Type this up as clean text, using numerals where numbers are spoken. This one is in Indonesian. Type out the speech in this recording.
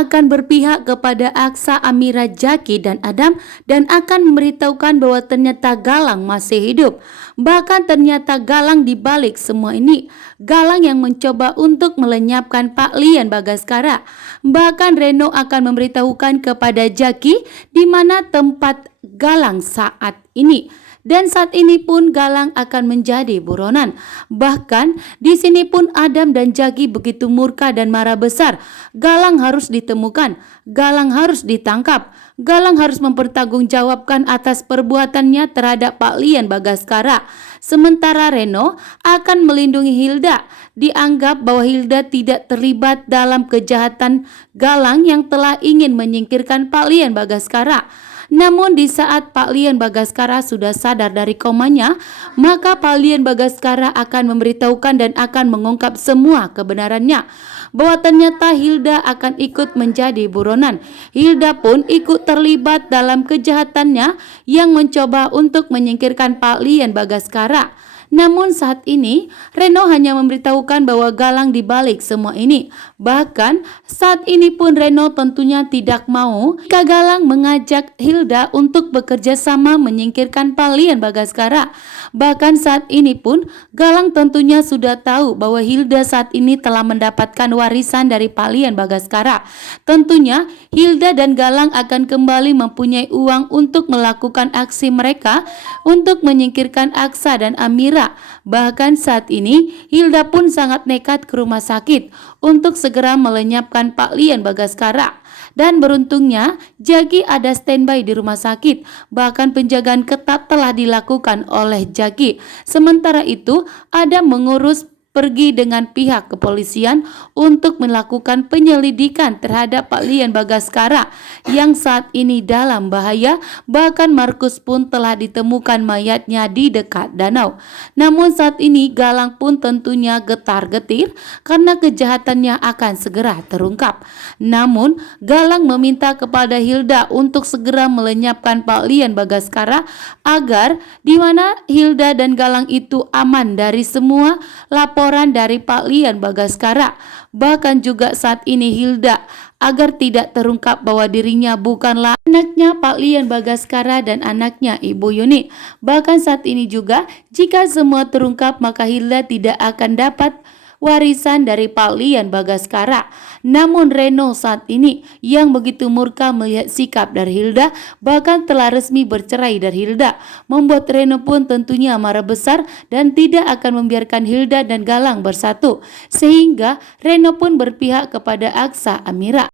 akan berpihak kepada Aksa, Amira, Jaki, dan Adam dan akan memberitahukan bahwa ternyata Galang masih hidup. Bahkan ternyata Galang dibalik semua ini. Galang yang mencoba untuk melenyapkan Pak Lian Bagaskara. Bahkan Reno akan memberitahukan kepada Jaki di mana tempat Galang saat ini. Dan saat ini pun Galang akan menjadi buronan. Bahkan di sini pun Adam dan Jaki begitu murka dan marah besar. Galang harus ditemukan, Galang harus ditangkap, Galang harus mempertanggungjawabkan atas perbuatannya terhadap Pak Lian Bagaskara. Sementara Reno akan melindungi Hilda. Dianggap bahwa Hilda tidak terlibat dalam kejahatan Galang yang telah ingin menyingkirkan Pak Lian Bagaskara. Namun di saat Pak Lian Bagaskara sudah sadar dari komanya, maka Pak Lian Bagaskara akan memberitahukan dan akan mengungkap semua kebenarannya. Bahwa ternyata Hilda akan ikut menjadi buronan. Hilda pun ikut terlibat dalam kejahatannya yang mencoba untuk menyingkirkan Pak Lian Bagaskara. Namun saat ini Reno hanya memberitahukan bahwa Galang dibalik semua ini. Bahkan saat ini pun Reno tentunya tidak mau jika Galang mengajak Hilda untuk bekerja sama menyingkirkan Pak Lian Bagaskara. Bahkan saat ini pun Galang tentunya sudah tahu bahwa Hilda saat ini telah mendapatkan warisan dari Pak Lian Bagaskara. Tentunya Hilda dan Galang akan kembali mempunyai uang untuk melakukan aksi mereka untuk menyingkirkan Aksa dan Amira. Bahkan saat ini Hilda pun sangat nekat ke rumah sakit untuk segera melenyapkan Pak Lian Bagaskara. Dan beruntungnya Jaki ada standby di rumah sakit. Bahkan penjagaan ketat telah dilakukan oleh Jaki. Sementara itu Adam mengurus pergi dengan pihak kepolisian untuk melakukan penyelidikan terhadap Pak Lian Bagaskara yang saat ini dalam bahaya. Bahkan Markus pun telah ditemukan mayatnya di dekat danau. Namun saat ini Galang pun tentunya getar-getir karena kejahatannya akan segera terungkap. Namun Galang meminta kepada Hilda untuk segera melenyapkan Pak Lian Bagaskara agar di mana Hilda dan Galang itu aman dari semua laporan dari Pak Lian Bagaskara. Bahkan juga saat ini Hilda agar tidak terungkap bahwa dirinya bukanlah anaknya Pak Lian Bagaskara dan anaknya Ibu Yuni. Bahkan saat ini juga jika semua terungkap maka Hilda tidak akan dapat warisan dari Pak Lian Bagaskara. Namun Reno saat ini yang begitu murka melihat sikap dari Hilda, bahkan telah resmi bercerai dari Hilda, membuat Reno pun tentunya marah besar dan tidak akan membiarkan Hilda dan Galang bersatu. Sehingga Reno pun berpihak kepada Aksa, Amira.